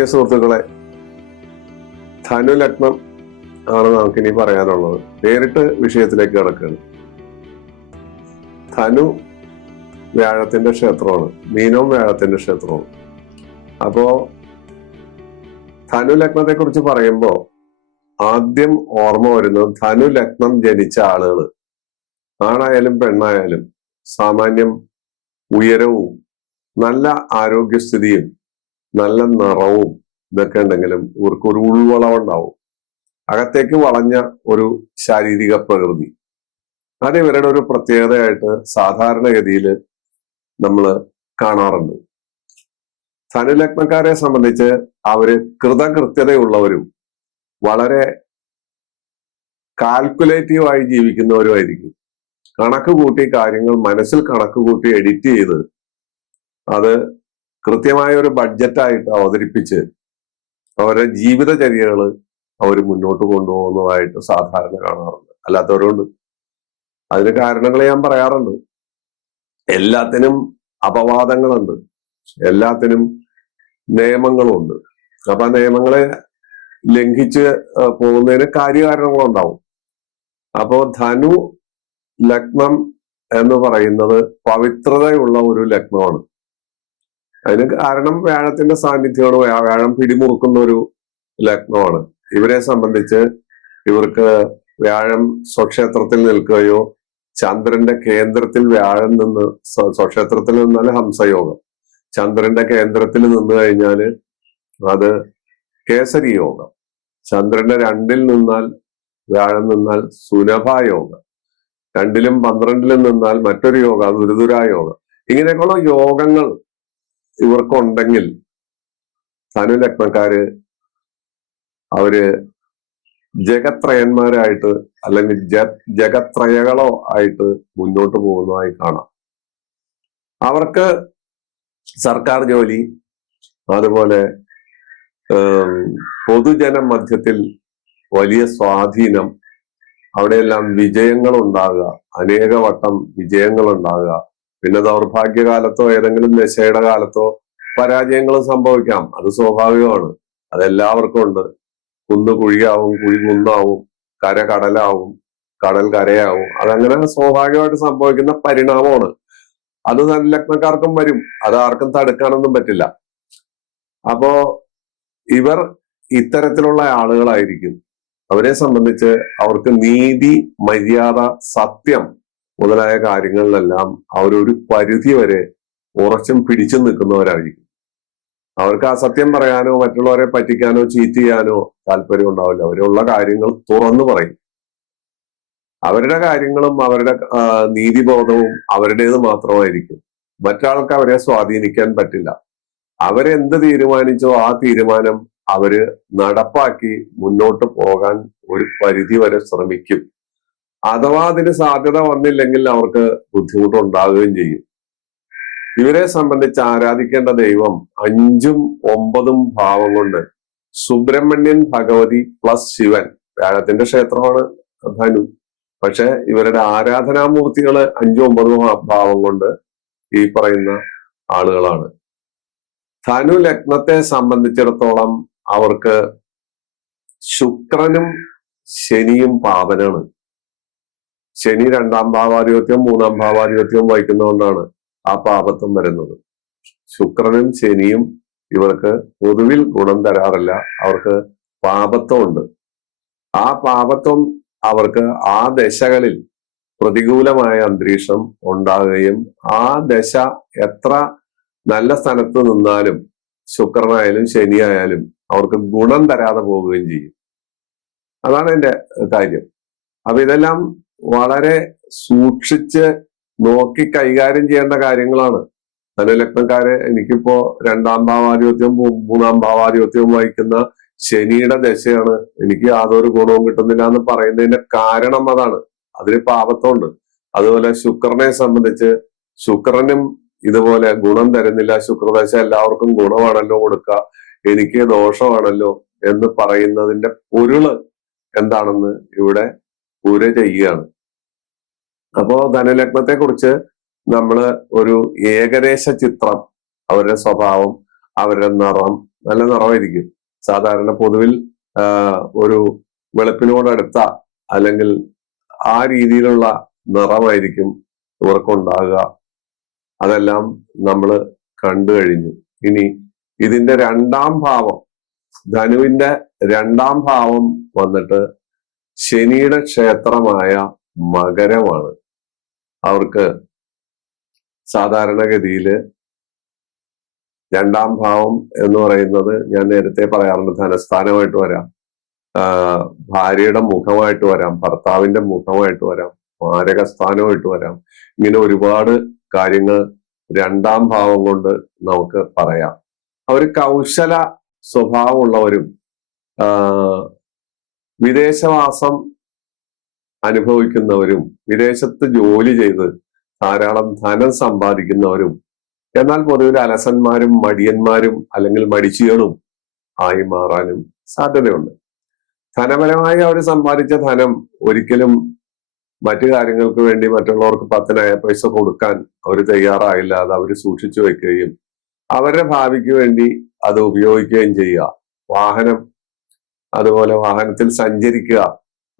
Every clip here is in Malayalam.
പ്രിയ സുഹൃത്തുക്കളെ, ധനു ലഗ്നം ആണ് നമുക്കിനി പറയാനുള്ളത്. നേരിട്ട് വിഷയത്തിലേക്ക് കിടക്കുകയാണ്. ധനു വ്യാഴത്തിന്റെ ക്ഷേത്രമാണ്, മീനവും വ്യാഴത്തിന്റെ ക്ഷേത്രമാണ്. അപ്പോ ധനു ലഗ്നത്തെ കുറിച്ച് പറയുമ്പോൾ ആദ്യം ഓർമ്മ വരുന്നത് ധനു ലഗ്നം ജനിച്ച ആളുകൾ, ആണായാലും പെണ്ണായാലും, സാമാന്യം ഉയരവും നല്ല ആരോഗ്യസ്ഥിതിയും നല്ല നിറവും ഇതൊക്കെ ഉണ്ടെങ്കിലും ഇവർക്ക് ഒരു ഉൾവളവുണ്ടാവും. അകത്തേക്ക് വളഞ്ഞ ഒരു ശാരീരിക പ്രകൃതി, അത് ഇവരുടെ ഒരു പ്രത്യേകതയായിട്ട് സാധാരണഗതിയിൽ നമ്മൾ കാണാറുണ്ട്. ധനുലഗ്നക്കാരെ സംബന്ധിച്ച് അവര് കൃതകൃത്യതയുള്ളവരും വളരെ കാൽക്കുലേറ്റീവായി ജീവിക്കുന്നവരുമായിരിക്കും. കണക്ക് കൂട്ടി കാര്യങ്ങൾ മനസ്സിൽ കണക്ക് കൂട്ടി എഡിറ്റ് ചെയ്ത് അത് കൃത്യമായ ഒരു ബഡ്ജറ്റായിട്ട് അവതരിപ്പിച്ച് അവരുടെ ജീവിതചര്യകൾ അവർ മുന്നോട്ട് കൊണ്ടുപോകുന്നതായിട്ട് സാധാരണ കാണാറുണ്ട്. അല്ലാത്തവരുണ്ട്. അതിന് കാരണങ്ങൾ ഞാൻ പറയാറുണ്ട്. എല്ലാത്തിനും അപവാദങ്ങളുണ്ട്, എല്ലാത്തിനും നിയമങ്ങളുണ്ട്. അപ്പൊ ആ നിയമങ്ങളെ ലംഘിച്ച് പോകുന്നതിന് കാര്യകാരണങ്ങളുണ്ടാവും. അപ്പോ ധനു ലഗ്നം എന്ന് പറയുന്നത് പവിത്രതയുള്ള ഒരു ലഗ്നമാണ്. അതിന് കാരണം വ്യാഴത്തിന്റെ സാന്നിധ്യമാണ്. വ്യാഴം പിടിമുറുക്കുന്ന ഒരു ലഗ്നമാണ്. ഇവരെ സംബന്ധിച്ച് ഇവർക്ക് വ്യാഴം സ്വക്ഷേത്രത്തിൽ നിൽക്കുകയോ ചന്ദ്രന്റെ കേന്ദ്രത്തിൽ വ്യാഴം നിന്ന്, സ്വക്ഷേത്രത്തിൽ നിന്നാൽ ഹംസയോഗം, ചന്ദ്രന്റെ കേന്ദ്രത്തിൽ നിന്ന് കഴിഞ്ഞാൽ അത് കേസരി യോഗം, ചന്ദ്രന്റെ 2-ൽ നിന്നാൽ വ്യാഴം നിന്നാൽ സുലഭായോഗം, 2-ലും 12-ലും നിന്നാൽ മറ്റൊരു യോഗം, അത് ദുരിതുരായോഗം. ഇങ്ങനെയൊക്കെയുള്ള യോഗങ്ങൾ ഇവർക്കുണ്ടെങ്കിൽ ധനു ലഗ്നക്കാര് അവര് ജഗത്രയന്മാരായിട്ട് അല്ലെങ്കിൽ ജഗത്രയകളോ ആയിട്ട് മുന്നോട്ട് പോകുന്നതായി കാണാം. അവർക്ക് സർക്കാർ ജോലി, അതുപോലെ പൊതുജന മധ്യത്തിൽ വലിയ സ്വാധീനം, അവിടെയെല്ലാം വിജയങ്ങൾ ഉണ്ടാകുക, അനേക വട്ടം വിജയങ്ങൾ ഉണ്ടാകുക. പിന്നെ ദൗർഭാഗ്യകാലത്തോ ഏതെങ്കിലും ദശയുടെ കാലത്തോ പരാജയങ്ങളും സംഭവിക്കാം. അത് സ്വാഭാവികമാണ്. അതെല്ലാവർക്കും ഉണ്ട്. കുന്ന് കുഴിയാവും, കുഴി കുന്നാവും, കര കടലാവും, കടൽ കരയാവും. അതങ്ങനെ സ്വാഭാവികമായിട്ട് സംഭവിക്കുന്ന പരിണാമമാണ്. അത് ധനുലഗ്നക്കാർക്കും വരും. അത് ആർക്കും തടുക്കാനൊന്നും പറ്റില്ല. അപ്പോ ഇവർ ഇത്തരത്തിലുള്ള ആളുകളായിരിക്കും. അവരെ സംബന്ധിച്ച് അവർക്ക് നീതി, മര്യാദ, സത്യം മുതലായ കാര്യങ്ങളിലെല്ലാം അവരൊരു പരിധി വരെ ഉറച്ചും പിടിച്ചു നിൽക്കുന്നവരായിരിക്കും. അവർക്ക് അസത്യം പറയാനോ മറ്റുള്ളവരെ പറ്റിക്കാനോ ചീറ്റ് ചെയ്യാനോ താല്പര്യം ഉണ്ടാവില്ല. അവരുള്ള കാര്യങ്ങൾ തുറന്നു പറയും. അവരുടെ കാര്യങ്ങളും അവരുടെ നീതിബോധവും അവരുടേത് മാത്രമായിരിക്കും. മറ്റാൾക്ക് അവരെ സ്വാധീനിക്കാൻ പറ്റില്ല. അവരെന്ത് തീരുമാനിച്ചോ ആ തീരുമാനം അവര് നടപ്പാക്കി മുന്നോട്ട് പോകാൻ ഒരു പരിധി വരെ ശ്രമിക്കും. അഥവാ അതിന് സാധ്യത വന്നില്ലെങ്കിൽ അവർക്ക് ബുദ്ധിമുട്ടുണ്ടാകുകയും ചെയ്യും. ഇവരെ സംബന്ധിച്ച് ആരാധിക്കേണ്ട ദൈവം 5ഉം 9ഉം ഭാവം കൊണ്ട് സുബ്രഹ്മണ്യൻ, ഭഗവതി പ്ലസ് ശിവൻ. വ്യാഴത്തിന്റെ ക്ഷേത്രമാണ് ധനു. പക്ഷെ ഇവരുടെ ആരാധനാമൂർത്തികള് 5ഉം 9ഉം ഭാവം കൊണ്ട് ഈ പറയുന്ന ആളുകളാണ്. ധനു ലഗ്നത്തെ സംബന്ധിച്ചിടത്തോളം അവർക്ക് ശുക്രനും ശനിയും പാപനാണ്. ശനി 2-ാം ഭാവാധിപത്യവും 3-ാം ഭാവാധിപത്യവും വഹിക്കുന്നതുകൊണ്ടാണ് ആ പാപത്വം വരുന്നത്. ശുക്രനും ശനിയും ഇവർക്ക് പൊതുവിൽ ഗുണം തരാറില്ല. അവർക്ക് പാപത്വമുണ്ട്. ആ പാപത്വം അവർക്ക് ആ ദശകളിൽ പ്രതികൂലമായ അന്തരീക്ഷം ഉണ്ടാകുകയും ആ ദശ എത്ര നല്ല സ്ഥലത്ത് നിന്നാലും ശുക്രനായാലും ശനിയായാലും അവർക്ക് ഗുണം തരാതെ പോവുകയും ചെയ്യും. അതാണ് എന്റെ കാര്യം. അപ്പൊ ഇതെല്ലാം വളരെ സൂക്ഷിച്ച് നോക്കി കൈകാര്യം ചെയ്യേണ്ട കാര്യങ്ങളാണ്. ധനുലഗ്നക്കാരെ, എനിക്കിപ്പോ 2-ാം ഭാവാധിപത്യവും 3-ാം ഭാവാധിപത്യവും വഹിക്കുന്ന ശനിയുടെ ദശയാണ്, എനിക്ക് യാതൊരു ഗുണവും കിട്ടുന്നില്ല എന്ന് പറയുന്നതിന്റെ കാരണം അതാണ്. അതിന് പാപത്വമുണ്ട്. അതുപോലെ ശുക്രനെ സംബന്ധിച്ച് ശുക്രനും ഇതുപോലെ ഗുണം തരുന്നില്ല. ശുക്രദശ എല്ലാവർക്കും ഗുണമാണല്ലോ കൊടുക്കുക, എനിക്ക് ദോഷമാണല്ലോ എന്ന് പറയുന്നതിന്റെ പൊരുള് എന്താണെന്ന് ഇവിടെ പുര ചെയ്യുകയാണ്. അപ്പോ ധനുലഗ്നത്തെ കുറിച്ച് നമ്മള് ഒരു ഏകദേശ ചിത്രം, അവരുടെ സ്വഭാവം, അവരുടെ നിറം നല്ല നിറമായിരിക്കും. സാധാരണ പൊതുവിൽ ഒരു വെളുപ്പിനോടടുത്ത അല്ലെങ്കിൽ ആ രീതിയിലുള്ള നിറമായിരിക്കും ഇവർക്കുണ്ടാകുക. അതെല്ലാം നമ്മൾ കണ്ടു കഴിഞ്ഞു. ഇനി ഇതിന്റെ രണ്ടാം ഭാവം, ധനുവിന്റെ രണ്ടാം ഭാവം വന്നിട്ട് ശനിയുടെ ക്ഷേത്രമായ മകരമാണ്. അവർക്ക് സാധാരണഗതിയില് രണ്ടാം ഭാവം എന്ന് പറയുന്നത് ഞാൻ നേരത്തെ പറയാറുണ്ട്, ധനസ്ഥാനമായിട്ട് വരാം, ഭാര്യയുടെ മുഖമായിട്ട് വരാം, ഭർത്താവിന്റെ മുഖമായിട്ട് വരാം, മാരകസ്ഥാനമായിട്ട് വരാം. ഇങ്ങനെ ഒരുപാട് കാര്യങ്ങൾ രണ്ടാം ഭാവം കൊണ്ട് നമുക്ക് പറയാം. അവർ കൗശല സ്വഭാവമുള്ളവരും വിദേശവാസം അനുഭവിക്കുന്നവരും വിദേശത്ത് ജോലി ചെയ്ത് ധാരാളം ധനം സമ്പാദിക്കുന്നവരും എന്നാൽ പൊതുവിൽ അലസന്മാരും മടിയന്മാരും അല്ലെങ്കിൽ മടിച്ചികളും ആയി മാറാനും സാധ്യതയുണ്ട്. ധനപരമായി അവർ സമ്പാദിച്ച ധനം ഒരിക്കലും മറ്റു കാര്യങ്ങൾക്ക് വേണ്ടി മറ്റുള്ളവർക്ക് 10 പൈസ കൊടുക്കാൻ അവർ തയ്യാറായില്ല. അത് അവർ സൂക്ഷിച്ചു വെക്കുകയും അവരുടെ ഭാവിക്ക് വേണ്ടി അത് ഉപയോഗിക്കുകയും ചെയ്യുക. വാഹനം, അതുപോലെ വാഹനത്തിൽ സഞ്ചരിക്കുക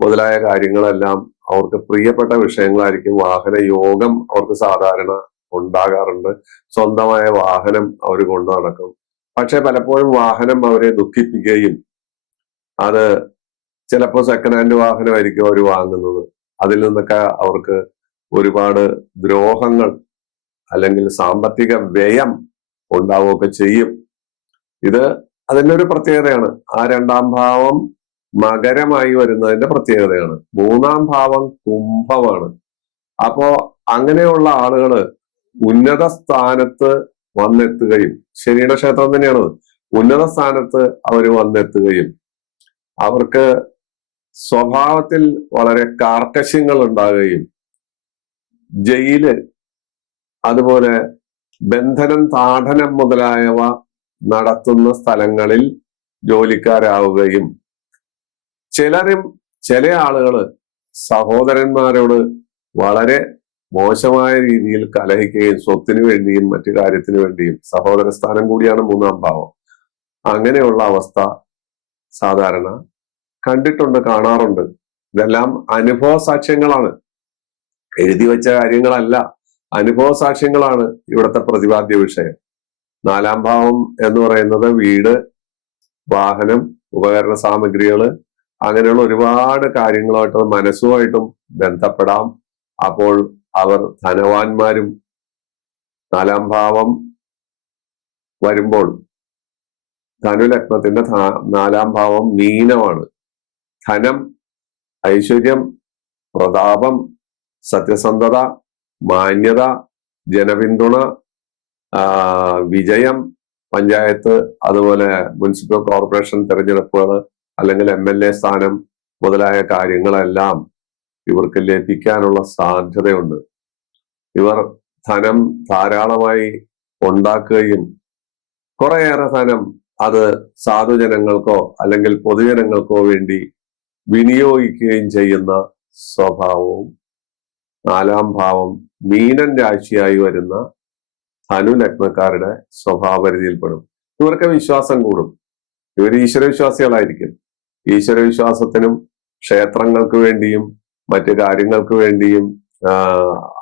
മുതലായ കാര്യങ്ങളെല്ലാം അവർക്ക് പ്രിയപ്പെട്ട വിഷയങ്ങളായിരിക്കും. വാഹന യോഗം അവർക്ക് സാധാരണ ഉണ്ടാകാറുണ്ട്. സ്വന്തമായ വാഹനം അവർ കൊണ്ടു നടക്കും. പക്ഷെ പലപ്പോഴും വാഹനം അവരെ ദുഃഖിപ്പിക്കുകയും അത് ചിലപ്പോൾ സെക്കൻഡ് ഹാൻഡ് വാഹനമായിരിക്കും അവർ വാങ്ങുന്നത്. അതിൽ നിന്നൊക്കെ അവർക്ക് ഒരുപാട് ദ്രോഹങ്ങൾ അല്ലെങ്കിൽ സാമ്പത്തിക വ്യയം ഉണ്ടാവുകയൊക്കെ ചെയ്യും. ഇത് അതിൻ്റെ ഒരു പ്രത്യേകതയാണ്. ആ രണ്ടാം ഭാവം മകരമായി വരുന്നതിന്റെ പ്രത്യേകതയാണ്. മൂന്നാം ഭാവം കുംഭമാണ്. അപ്പോ അങ്ങനെയുള്ള ആളുകള് ഉന്നത സ്ഥാനത്ത് വന്നെത്തുകയും, ശനിയുടെ ക്ഷേത്രം തന്നെയാണ്, ഉന്നത സ്ഥാനത്ത് അവർ വന്നെത്തുകയും അവർക്ക് സ്വഭാവത്തിൽ വളരെ കാർക്കശ്യങ്ങൾ ഉണ്ടാകുകയും ജയില്, അതുപോലെ ബന്ധനം, താഠനം മുതലായവ നടത്തുന്ന സ്ഥലങ്ങളിൽ ജോലിക്കാരാവുകയും ചില ആളുകള് സഹോദരന്മാരോട് വളരെ മോശമായ രീതിയിൽ കലഹിക്കുകയും സ്വത്തിനു വേണ്ടിയും മറ്റു കാര്യത്തിനു വേണ്ടിയും, സഹോദര സ്ഥാനം കൂടിയാണ് മൂന്നാം ഭാവം, അങ്ങനെയുള്ള അവസ്ഥ സാധാരണ കണ്ടിട്ടുണ്ട്, കാണാറുണ്ട്. ഇതെല്ലാം അനുഭവ സാക്ഷ്യങ്ങളാണ്, എഴുതി വെച്ച കാര്യങ്ങളല്ല, അനുഭവ സാക്ഷ്യങ്ങളാണ് ഇവിടുത്തെ പ്രതിപാദ്യ വിഷയം. നാലാം ഭാവം എന്ന് പറയുന്നത് വീട്, വാഹനം, ഉപകരണ സാമഗ്രികള്, അങ്ങനെയുള്ള ഒരുപാട് കാര്യങ്ങളുമായിട്ട് മനസ്സുമായിട്ടും ബന്ധപ്പെടാം. അപ്പോൾ അവർ ധനവാന്മാരും. നാലാം ഭാവം വരുമ്പോൾ ധനുലഗ്നത്തിന്റെ നാലാം ഭാവം മീനമാണ്. ധനം, ഐശ്വര്യം, പ്രതാപം, സത്യസന്ധത, മാന്യത, ജനപിന്തുണ, വിജയം, പഞ്ചായത്ത്, അതുപോലെ മുനിസിപ്പൽ കോർപ്പറേഷൻ തെരഞ്ഞെടുപ്പുകൾ അല്ലെങ്കിൽ MLA സ്ഥാനം മുതലായ കാര്യങ്ങളെല്ലാം ഇവർക്ക് ലഭിക്കാനുള്ള സാധ്യതയുണ്ട്. ഇവർ ധനം ധാരാളമായി ഉണ്ടാക്കുകയും കുറേയേറെ ധനം അത് സാധുജനങ്ങൾക്കോ അല്ലെങ്കിൽ പൊതുജനങ്ങൾക്കോ വേണ്ടി വിനിയോഗിക്കുകയും ചെയ്യുന്ന സ്വഭാവവും നാലാം ഭാവം മീനൻ രാശിയായി വരുന്ന ധനുലഗ്നക്കാരുടെ സ്വഭാവപരിധിയിൽപ്പെടും. ഇവർക്ക് വിശ്വാസം കൂടും. ഇവർ ഈശ്വരവിശ്വാസികളായിരിക്കും. ഈശ്വരവിശ്വാസത്തിനും ക്ഷേത്രങ്ങൾക്ക് വേണ്ടിയും മറ്റു കാര്യങ്ങൾക്ക് വേണ്ടിയും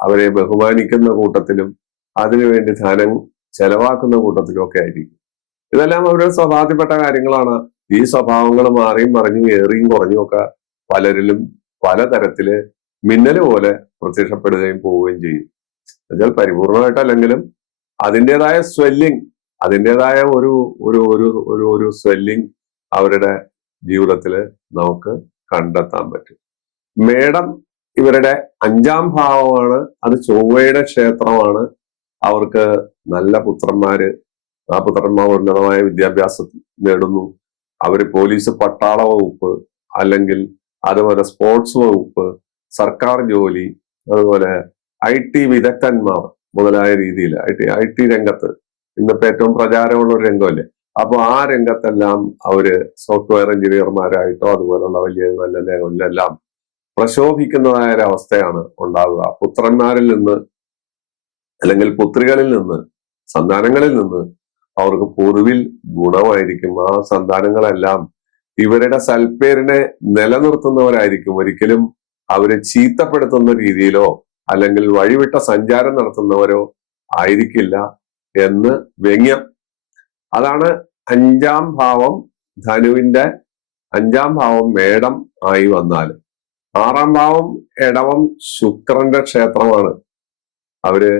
അവരെ ബഹുമാനിക്കുന്ന കൂട്ടത്തിലും അതിനുവേണ്ടി ധനം ചെലവാക്കുന്ന കൂട്ടത്തിലും ഒക്കെ ആയിരിക്കും. ഇതെല്ലാം അവരുടെ സ്വഭാവത്തിൽപ്പെട്ട കാര്യങ്ങളാണ്. ഈ സ്വഭാവങ്ങൾ മാറിയും മറിഞ്ഞും ഏറിയും കുറഞ്ഞും ഒക്കെ പലരിലും പലതരത്തില് മിന്നല് പോലെ പ്രത്യക്ഷപ്പെടുകയും പോവുകയും ചെയ്യും. എന്നാൽ പരിപൂർണമായിട്ടല്ലെങ്കിലും അതിൻ്റെതായ സ്വെല്ലിങ്, അതിൻ്റെതായ ഒരു ഒരു ഒരു ഒരു ഒരു സ്വെല്ലിങ് അവരുടെ ജീവിതത്തില് നമുക്ക് കണ്ടെത്താൻ പറ്റും. മേടം ഇവരുടെ 5ാം ഭാവമാണ്. അത് ചൊവ്വയുടെ ക്ഷേത്രമാണ്. അവർക്ക് നല്ല പുത്രന്മാര്, ആ പുത്രന്മാർ ഉന്നതമായ വിദ്യാഭ്യാസം നേടുന്നു. അവര് പോലീസ്, പട്ടാള വകുപ്പ്, അല്ലെങ്കിൽ അതുപോലെ സ്പോർട്സ് വകുപ്പ്, സർക്കാർ ജോലി, അതുപോലെ IT വിദഗ്ധന്മാർ മുതലായ രീതിയിൽ IT രംഗത്ത് ഇന്നിപ്പോ ഏറ്റവും പ്രചാരമുള്ള ഒരു രംഗമല്ലേ. അപ്പൊ ആ രംഗത്തെല്ലാം അവര് സോഫ്റ്റ്വെയർ എഞ്ചിനീയർമാരായിട്ടോ അതുപോലുള്ള വലിയ നല്ല ലെവലിലെല്ലാം പ്രശോഭിക്കുന്നതായ ഒരവസ്ഥയാണ് ഉണ്ടാവുക. പുത്രന്മാരിൽ നിന്ന് അല്ലെങ്കിൽ പുത്രികളിൽ നിന്ന്, സന്താനങ്ങളിൽ നിന്ന് അവർക്ക് പൊതുവിൽ ഗുണമായിരിക്കും. ആ സന്താനങ്ങളെല്ലാം ഇവരുടെ സൽപ്പേരിനെ നിലനിർത്തുന്നവരായിരിക്കും. ഒരിക്കലും അവരെ ചീത്തപ്പെടുത്തുന്ന രീതിയിലോ അല്ലെങ്കിൽ വഴിവിട്ട സഞ്ചാരം നടത്തുന്നവരോ ആയിരിക്കില്ല എന്ന് വ്യംഗ്യം. അതാണ് അഞ്ചാം ഭാവം. ധനുവിന്റെ അഞ്ചാം ഭാവം മേടം ആയി വന്നാൽ, ആറാം ഭാവം ഇടവം ശുക്രന്റെ ക്ഷേത്രമാണ്. അവര്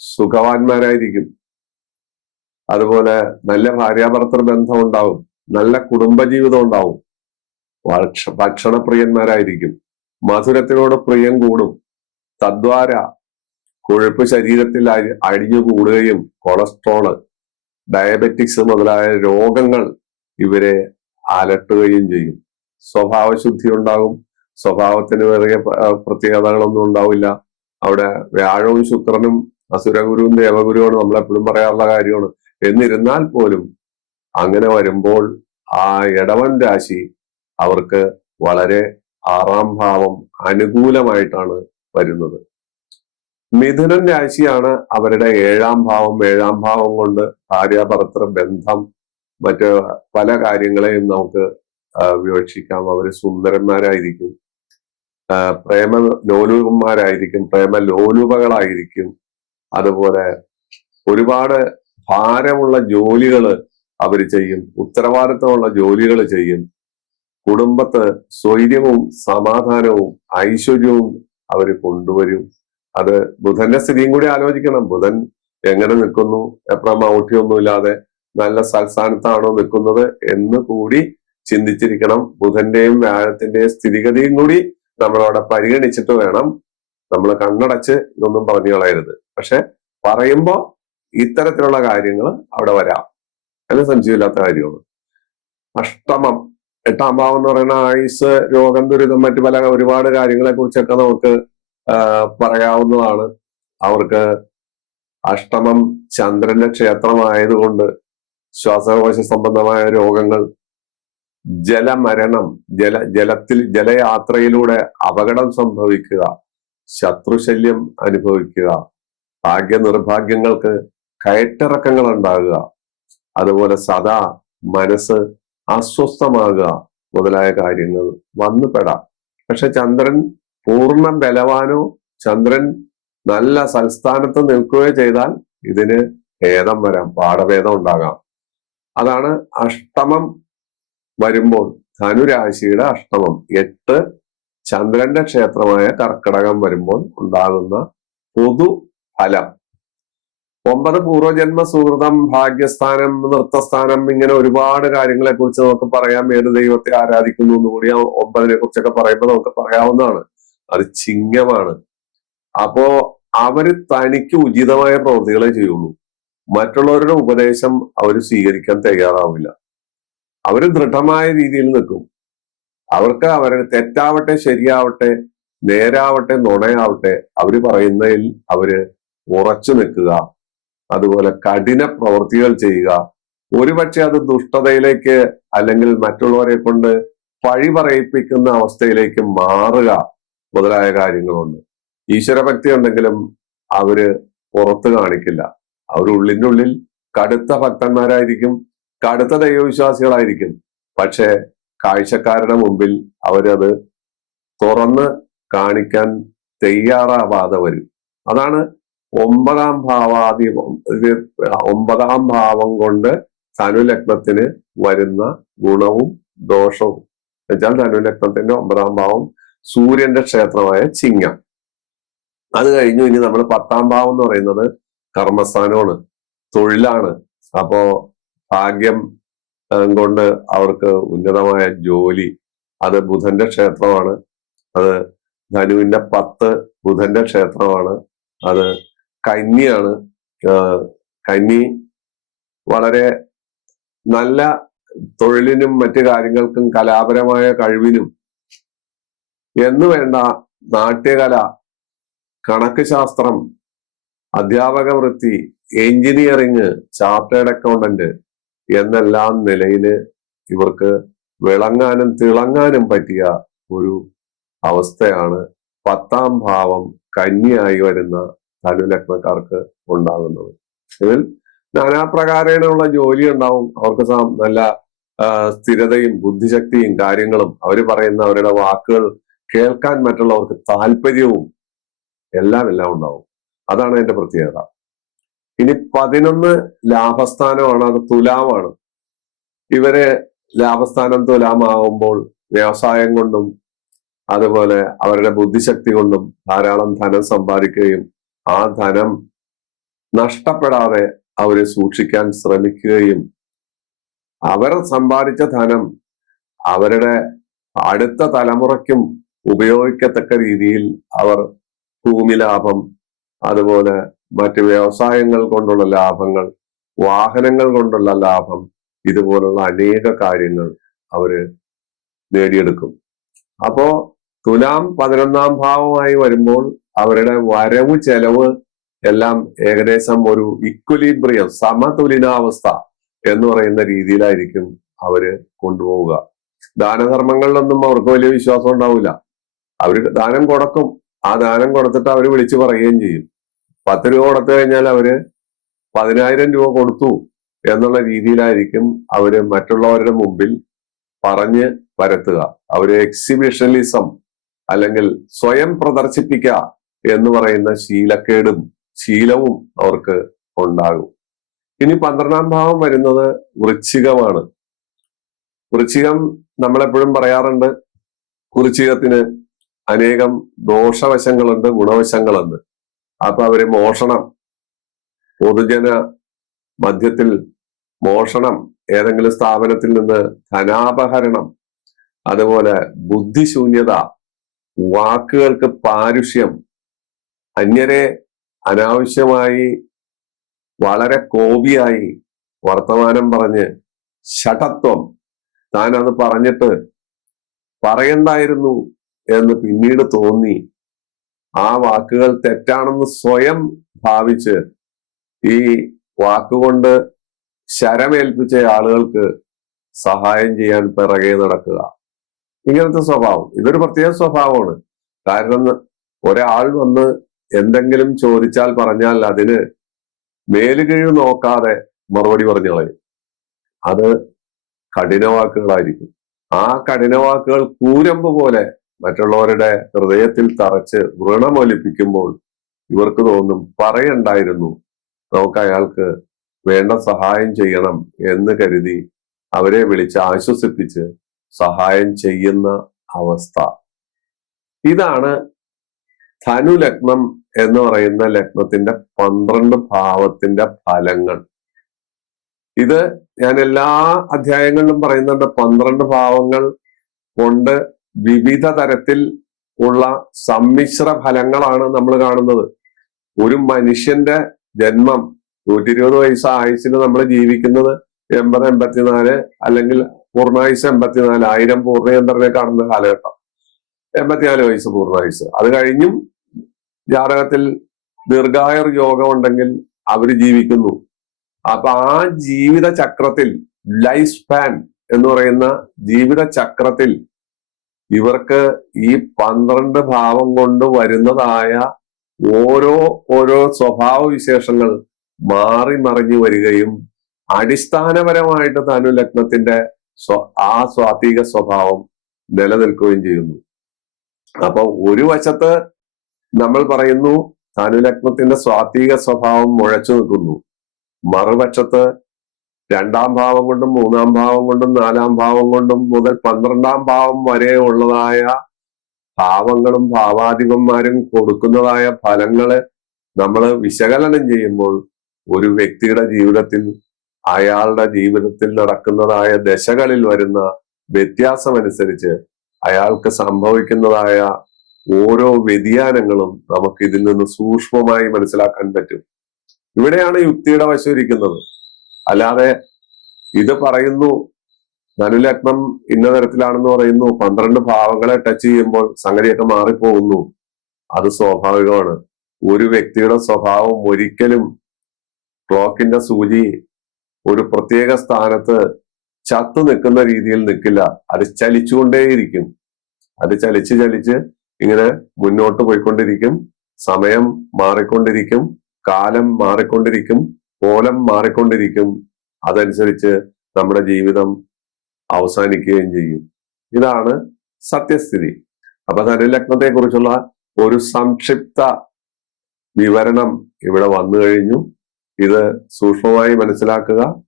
സുഖവാന്മാരായിരിക്കും. അതുപോലെ നല്ല ഭാര്യാഭർത്തൃ ബന്ധം ഉണ്ടാവും, നല്ല കുടുംബജീവിതം ഉണ്ടാവും, ഭക്ഷണപ്രിയന്മാരായിരിക്കും, മധുരത്തിനോട് പ്രിയം കൂടും, തദ്വാര കൊഴുപ്പ് ശരീരത്തിൽ അടിഞ്ഞു കൂടുകയും കൊളസ്ട്രോള്, ഡയബറ്റിക്സ് മുതലായ രോഗങ്ങൾ ഇവരെ അലട്ടുകയും ചെയ്യും. സ്വഭാവശുദ്ധി ഉണ്ടാകും. സ്വഭാവത്തിന് വേറെ പ്രത്യേകതകളൊന്നും ഉണ്ടാവില്ല. അവിടെ വ്യാഴവും ശുക്രനും അസുരഗുരുവും ദേവഗുരുവാണ്, നമ്മളെപ്പോഴും പറയാറുള്ള കാര്യമാണ്. എന്നിരുന്നാൽ പോലും അങ്ങനെ വരുമ്പോൾ ആ ഇടവൻ രാശി അവർക്ക് വളരെ ആറാം ഭാവം അനുകൂലമായിട്ടാണ് വരുന്നത്. മിഥുനൻ രാശിയാണ് അവരുടെ ഏഴാം ഭാവം. ഏഴാം ഭാവം കൊണ്ട് ഭാര്യാഭർത്തൃ ബന്ധം, മറ്റ് പല കാര്യങ്ങളെയും നമുക്ക് വിവക്ഷിക്കാം. അവര് സുന്ദരന്മാരായിരിക്കും, പ്രേമ ലോലുപന്മാരായിരിക്കും, പ്രേമ ലോലുപകളായിരിക്കും. അതുപോലെ ഒരുപാട് ഭാരമുള്ള ജോലികൾ അവർ ചെയ്യും, ഉത്തരവാദിത്തമുള്ള ജോലികൾ ചെയ്യും. കുടുംബത്ത് സ്വൈര്യവും സമാധാനവും ഐശ്വര്യവും അവർ കൊണ്ടുവരും. അത് ബുധന്റെ സ്ഥിതിയും കൂടി ആലോചിക്കണം. ബുധൻ എങ്ങനെ നിൽക്കുന്നു, എത്ര മൗഢ്യമൊന്നുമില്ലാതെ നല്ല സൽസ്ഥാനത്താണോ നിൽക്കുന്നത് എന്ന് കൂടി ചിന്തിച്ചിരിക്കണം. ബുധന്റെയും വ്യാഴത്തിന്റെയും സ്ഥിതിഗതിയും കൂടി നമ്മളവിടെ പരിഗണിച്ചിട്ട് വേണം. നമ്മൾ കണ്ണടച്ച് ഇതൊന്നും പറഞ്ഞു കളയരുത്. പക്ഷെ പറയുമ്പോ ഇത്തരത്തിലുള്ള കാര്യങ്ങൾ അവിടെ വരാം, അതിന് സംശയമില്ലാത്ത കാര്യമാണ്. അഷ്ടമം, എട്ടാം ഭാവം എന്ന് പറയുന്ന ആയുസ്, രോഗം, ദുരിതം, മറ്റു പല ഒരുപാട് കാര്യങ്ങളെ കുറിച്ചൊക്കെ നമുക്ക് പറയാവുന്നതാണ്. അവർക്ക് അഷ്ടമം ചന്ദ്രന്റെ ക്ഷേത്രമായതുകൊണ്ട് ശ്വാസകോശ സംബന്ധമായ രോഗങ്ങൾ, ജലമരണം, ജലയാത്രയിലൂടെ അപകടം സംഭവിക്കുക, ശത്രുശല്യം അനുഭവിക്കുക, ഭാഗ്യനിർഭാഗ്യങ്ങൾക്ക് കയറ്റിറക്കങ്ങൾ ഉണ്ടാകുക, അതുപോലെ സദാ മനസ്സ് അസ്വസ്ഥമാകുക മുതലായ കാര്യങ്ങൾ വന്നുപെടാം. പക്ഷെ ചന്ദ്രൻ പൂർണ്ണ ബലവാനോ, ചന്ദ്രൻ നല്ല സൽസ്ഥാനത്ത് നിൽക്കുകയോ ചെയ്താൽ ഇതിന് ഭേദം വരാം, പാഠഭേദം ഉണ്ടാകാം. അതാണ് അഷ്ടമം വരുമ്പോൾ, ധനുരാശിയുടെ അഷ്ടമം 8 ചന്ദ്രന്റെ ക്ഷേത്രമായ കർക്കടകം വരുമ്പോൾ ഉണ്ടാകുന്ന പൊതു ഫലം. 9 പൂർവജന്മ സുഹൃതം, ഭാഗ്യസ്ഥാനം, നൃത്തസ്ഥാനം, ഇങ്ങനെ ഒരുപാട് കാര്യങ്ങളെ കുറിച്ച് നമുക്ക് പറയാം. ഏത് ദൈവത്തെ ആരാധിക്കുന്നു എന്ന് കൂടി 9നെ കുറിച്ചൊക്കെ പറയുമ്പോൾ നമുക്ക് പറയാവുന്നതാണ്. അത് ചിങ്ങമാണ്. അപ്പോ അവര് തനിക്ക് ഉചിതമായ പ്രവൃത്തികളെ ചെയ്യുള്ളൂ. മറ്റുള്ളവരുടെ ഉപദേശം അവർ സ്വീകരിക്കാൻ തയ്യാറാവില്ല. അവര് ദൃഢമായ രീതിയിൽ നിൽക്കും. അവർക്ക് അവരുടെ തെറ്റാവട്ടെ ശരിയാവട്ടെ, നേരാവട്ടെ നുണയാവട്ടെ, അവര് പറയുന്നതിൽ അവര് ഉറച്ചു നിൽക്കുക. അതുപോലെ കഠിന പ്രവൃത്തികൾ ചെയ്യുക. ഒരുപക്ഷെ അത് ദുഷ്ടതയിലേക്ക് അല്ലെങ്കിൽ മറ്റുള്ളവരെ കൊണ്ട് പഴി പറയിപ്പിക്കുന്ന അവസ്ഥയിലേക്ക് മാറുക മുതലായ കാര്യങ്ങളുണ്ട്. ഈശ്വരഭക്തി ഉണ്ടെങ്കിലും അവര് പുറത്ത് കാണിക്കില്ല. അവർ ഉള്ളിൻ്റെ ഉള്ളിൽ കടുത്ത ഭക്തന്മാരായിരിക്കും, കടുത്ത ദൈവവിശ്വാസികളായിരിക്കും. പക്ഷെ കാഴ്ചക്കാരുടെ മുമ്പിൽ അവരത് തുറന്ന് കാണിക്കാൻ തയ്യാറാവാതെ വരും. അതാണ് 9ാം ഭാവം കൊണ്ട് ധനുലഗ്നത്തിന് വരുന്ന ഗുണവും ദോഷവും. എന്നുവെച്ചാൽ ധനുലഗ്നത്തിന്റെ 9ാം ഭാവം സൂര്യന്റെ ക്ഷേത്രമായ ചിങ്ങം. അത് കഴിഞ്ഞു ഇനി നമ്മൾ 10ാം ഭാവം എന്ന് പറയുന്നത് കർമ്മസ്ഥാനമാണ്, തൊഴിലാണ്. അപ്പോ ഭാഗ്യം കൊണ്ട് അവർക്ക് ഉന്നതമായ ജോലി, അത് ബുധന്റെ ക്ഷേത്രമാണ്. അത് ധനുവിന്റെ 10 ബുധന്റെ ക്ഷേത്രമാണ്. അത് കന്നിയാണ്. കന്നി വളരെ നല്ല തൊഴിലിനും മറ്റു കാര്യങ്ങൾക്കും കലാപരമായ കഴിവിനും എന്നു വേണ്ട നാട്യകല, കണക്ക് ശാസ്ത്രം, അധ്യാപക വൃത്തി, എഞ്ചിനീയറിങ്, ചാർട്ടേഡ് അക്കൗണ്ടന്റ് എന്നെല്ലാം നിലയില് ഇവർക്ക് വിളങ്ങാനും തിളങ്ങാനും പറ്റിയ ഒരു അവസ്ഥയാണ് 10ാം ഭാവം കന്നിയായി വരുന്ന ധനുലഗ്നക്കാർക്ക് ഉണ്ടാകുന്നത്. ഇതിൽ നാനാപ്രകാരേണയുള്ള ജോലി ഉണ്ടാവും. അവർക്ക് നല്ല സ്ഥിരതയും ബുദ്ധിശക്തിയും കാര്യങ്ങളും, അവര് പറയുന്ന അവരുടെ വാക്കുകൾ കേൾക്കാൻ മറ്റുള്ളവർക്ക് താല്പര്യവും എല്ലാം ഉണ്ടാവും. അതാണ് അതിന്റെ പ്രത്യേകത. ഇനി 11 ലാഭസ്ഥാനമാണ്, അത് തുലാമാണ്. ഇവര് ലാഭസ്ഥാനം തുലാമാകുമ്പോൾ വ്യവസായം കൊണ്ടും അതുപോലെ അവരുടെ ബുദ്ധിശക്തി കൊണ്ടും ധാരാളം ധനം സമ്പാദിക്കുകയും ആ ധനം നഷ്ടപ്പെടാതെ അവര് സൂക്ഷിക്കാൻ ശ്രമിക്കുകയും അവർ സമ്പാദിച്ച ധനം അവരുടെ അടുത്ത തലമുറയ്ക്കും ഉപയോഗിക്കത്തക്ക രീതിയിൽ അവർ ഭൂമി ലാഭം, അതുപോലെ മറ്റ് വ്യവസായങ്ങൾ കൊണ്ടുള്ള ലാഭങ്ങൾ, വാഹനങ്ങൾ കൊണ്ടുള്ള ലാഭം, ഇതുപോലുള്ള അനേക കാര്യങ്ങൾ അവര് നേടിയെടുക്കും. അപ്പോ തുലാം 11ാം ഭാവമായി വരുമ്പോൾ അവരുടെ വരവ് ചെലവ് എല്ലാം ഏകദേശം ഒരു ഇക്വലിബ്രിയം, സമതുലിനാവസ്ഥ എന്ന് പറയുന്ന രീതിയിലായിരിക്കും അവര് കൊണ്ടുപോവുക. ദാനധർമ്മങ്ങളിലൊന്നും അവർക്ക് വലിയ വിശ്വാസം ഉണ്ടാവില്ല. അവര് ദാനം കൊടുക്കും, ആ ദാനം കൊടുത്തിട്ട് അവര് വിളിച്ചു പറയുകയും ചെയ്യും. 10 രൂപ കൊടുത്തു കഴിഞ്ഞാൽ അവര് 10,000 രൂപ കൊടുത്തു എന്നുള്ള രീതിയിലായിരിക്കും അവര് മറ്റുള്ളവരുടെ മുമ്പിൽ പറഞ്ഞ് പരത്തുക. അവര് എക്സിബിഷനിസം അല്ലെങ്കിൽ സ്വയം പ്രദർശിപ്പിക്കുക എന്ന് പറയുന്ന ശീലവും അവർക്ക് ഉണ്ടാകും. ഇനി 12ാം ഭാവം വരുന്നത് വൃശ്ചികമാണ്. വൃശ്ചികം നമ്മളെപ്പോഴും പറയാറുണ്ട്, വൃശ്ചികത്തിന് അനേകം ദോഷവശങ്ങളുണ്ട്, ഗുണവശങ്ങളുണ്ട്. അപ്പൊ അവര് മോഷണം, പൊതുജന മധ്യത്തിൽ മോഷണം, ഏതെങ്കിലും സ്ഥാപനത്തിൽ നിന്ന് ധനാപഹരണം, അതുപോലെ ബുദ്ധിശൂന്യത, വാക്കുകൾക്ക് പാരുഷ്യം, അന്യരെ അനാവശ്യമായി വളരെ കോപിയായി വർത്തമാനം പറഞ്ഞ് ശഠത്വം, താൻ അത് പറഞ്ഞിട്ട് പറയണ്ടായിരുന്നു എന്ന് പിന്നീട് തോന്നി ആ വാക്കുകൾ തെറ്റാണെന്ന് സ്വയം ഭാവിച്ച് ഈ വാക്കുകൊണ്ട് ശരമേൽപ്പിച്ച ആളുകൾക്ക് സഹായം ചെയ്യാൻ പിറകെ നടക്കുക. ഇങ്ങനത്തെ സ്വഭാവം, ഇതൊരു പ്രത്യേക സ്വഭാവമാണ്. കാരണം ഒരാൾ വന്ന് എന്തെങ്കിലും ചോദിച്ചാൽ പറഞ്ഞാൽ അതിന് മേലുകീഴ് നോക്കാതെ മറുപടി പറഞ്ഞു കളയും. അത് കഠിനവാക്കുകളായിരിക്കും. ആ കഠിനവാക്കുകൾ കൂരമ്പ് പോലെ മറ്റുള്ളവരുടെ ഹൃദയത്തിൽ തറച്ച് വ്രണമൊലിപ്പിക്കുമ്പോൾ ഇവർക്ക് തോന്നും, പറയണ്ടായിരുന്നു, നമുക്ക് അയാൾക്ക് വേണ്ട സഹായം ചെയ്യണം എന്ന് കരുതി അവരെ വിളിച്ച് ആശ്വസിപ്പിച്ച് സഹായം ചെയ്യുന്ന അവസ്ഥ. ഇതാണ് ധനു ലഗ്നം എന്ന് പറയുന്ന ലഗ്നത്തിന്റെ 12 ഭാവത്തിന്റെ ഫലങ്ങൾ. ഇത് ഞാൻ എല്ലാ അധ്യായങ്ങളിലും പറയുന്നുണ്ട്. 12 ഭാവങ്ങൾ കൊണ്ട് വിവിധ തരത്തിൽ ഉള്ള സമ്മിശ്ര ഫലങ്ങളാണ് നമ്മൾ കാണുന്നത്. ഒരു മനുഷ്യന്റെ ജന്മം 120 വയസ്സ് ആയുസിന് നമ്മൾ ജീവിക്കുന്നത് 80, 84 അല്ലെങ്കിൽ പൂർണ്ണായുസ് 84, 1000 പൂർണ്ണയന്ത്രനെ കാണുന്ന കാലഘട്ടം 84 വയസ്സ് പൂർണ്ണായുസ്. അത് കഴിഞ്ഞും ജാതകത്തിൽ ദീർഘായുർ യോഗം ഉണ്ടെങ്കിൽ അവര് ജീവിക്കുന്നു. അപ്പൊ ആ ജീവിത ചക്രത്തിൽ, ലൈഫ് സ്പാൻ എന്ന് പറയുന്ന ജീവിത ചക്രത്തിൽ ഇവർക്ക് ഈ 12 ഭാവം കൊണ്ട് വരുന്നതായ ഓരോ സ്വഭാവ വിശേഷങ്ങൾ മാറി മറിഞ്ഞു വരികയും അടിസ്ഥാനപരമായിട്ട് ധനു ലഗ്നത്തിന്റെ ആ സ്വാത്വിക സ്വഭാവം നിലനിൽക്കുകയും ചെയ്യുന്നു. അപ്പൊ ഒരു വശത്ത് നമ്മൾ പറയുന്നു ധനു ലഗ്നത്തിന്റെ സ്വാത്വിക സ്വഭാവം മുഴച്ചു നിൽക്കുന്നു, മറുപക്ഷത്ത് 2ാം ഭാവം കൊണ്ടും 3ാം ഭാവം കൊണ്ടും 4ാം ഭാവം കൊണ്ടും മുതൽ 12ാം ഭാവം വരെ ഉള്ളതായ ഭാവങ്ങളും ഭാവാധിപന്മാരും കൊടുക്കുന്നതായ ഫലങ്ങള് നമ്മൾ വിശകലനം ചെയ്യുമ്പോൾ ഒരു വ്യക്തിയുടെ ജീവിതത്തിൽ, അയാളുടെ ജീവിതത്തിൽ നടക്കുന്നതായ ദശകളിൽ വരുന്ന വ്യത്യാസമനുസരിച്ച് അയാൾക്ക് സംഭവിക്കുന്നതായ ഓരോ വ്യതിയാനങ്ങളും നമുക്ക് ഇതിൽ നിന്ന് സൂക്ഷ്മമായി മനസ്സിലാക്കാൻ പറ്റും. ഇവിടെയാണ് യുക്തിയുടെ വശം ഇരിക്കുന്നത്. അല്ലാതെ ഇത് പറയുന്നു ധനുലഗ്നം ഇന്ന തരത്തിലാണെന്ന് പറയുന്നു, 12 ഭാവങ്ങളെ ടച്ച് ചെയ്യുമ്പോൾ സംഗതിയൊക്കെ മാറിപ്പോകുന്നു, അത് സ്വാഭാവികമാണ്. ഒരു വ്യക്തിയുടെ സ്വഭാവം ഒരിക്കലും ക്ലോക്കിന്റെ സൂചി ഒരു പ്രത്യേക സ്ഥാനത്ത് ചത്തു നിൽക്കുന്ന രീതിയിൽ നിൽക്കില്ല. അത് ചലിച്ചുകൊണ്ടേയിരിക്കും. അത് ചലിച്ച് ഇങ്ങനെ മുന്നോട്ട് പോയിക്കൊണ്ടിരിക്കും. സമയം മാറിക്കൊണ്ടിരിക്കും, കാലം മാറിക്കൊണ്ടിരിക്കും, കോലം മാറിക്കൊണ്ടിരിക്കും. അതനുസരിച്ച് നമ്മുടെ ജീവിതം അവസാനിക്കുകയും ചെയ്യും. ഇതാണ് സത്യസ്ഥിതി. അപ്പൊ ധനുലഗ്നത്തെ കുറിച്ചുള്ള ഒരു സംക്ഷിപ്ത വിവരണം ഇവിടെ വന്നു കഴിഞ്ഞു. ഇത് സൂക്ഷ്മമായി മനസ്സിലാക്കുക.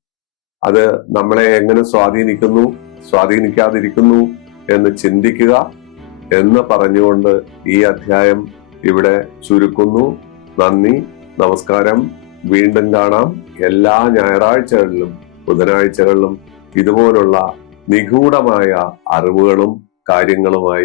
അത് നമ്മളെ എങ്ങനെ സ്വാധീനിക്കുന്നു, സ്വാധീനിക്കാതിരിക്കുന്നു എന്ന് ചിന്തിക്കുക എന്ന് പറഞ്ഞുകൊണ്ട് ഈ അധ്യായം ഇവിടെ ചുരുക്കുന്നു. നന്ദി, നമസ്കാരം. വീണ്ടും കാണാം. എല്ലാ ഞായറാഴ്ചകളിലും ബുധനാഴ്ചകളിലും ഇതുപോലുള്ള നിഗൂഢമായ അറിവുകളും കാര്യങ്ങളുമായി